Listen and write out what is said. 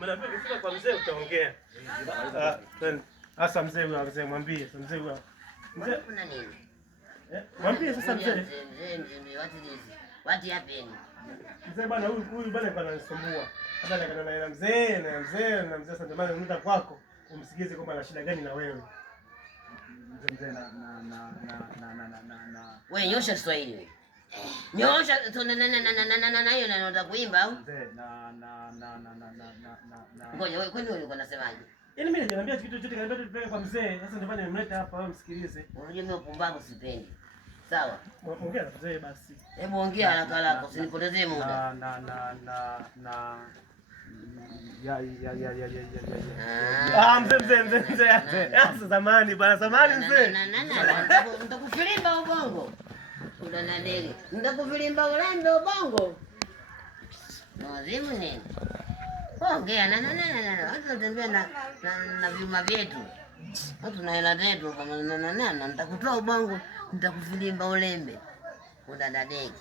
Umeambia ukifika kwa mzee utaongea. Sasa mzee huyo mzee mwambie, mzee huyo. Mzee kuna nini? Mwambie sasa mzee. Mzee, what happened? Mzee bana huyu bana kwa ananisumbua. Sasa nakana na mzee sasa ndio maana nenda kwako umsikize kwamba ana shida gani na wewe. Mzee na wewe nyosha Kiswahili wewe. Nyosha na hiyo nataka kuimba au? Mzee Ngoja wewe kwani wewe unasemaje? Yaani mimi niliambia kitu chochote kaniambia tupeleke kwa mzee. Sasa ndio maana nimemleta hapa wewe msikilize. Unajua mimi upumbavu sipendi. Sawa? Ongea na mzee basi. Hebu ongea haraka haraka usinipotezee muda. Mzee. Sasa zamani bwana, zamani mzee. Nitakufilimba ubongo. Una ndege. Nitakufilimba ulembe ubongo. Wazimu nini? Ongea hata tembea na vyuma vyetu. Watu na hela zetu kama nitakutoa ubongo, nitakufilimba ulembe. Una ndege.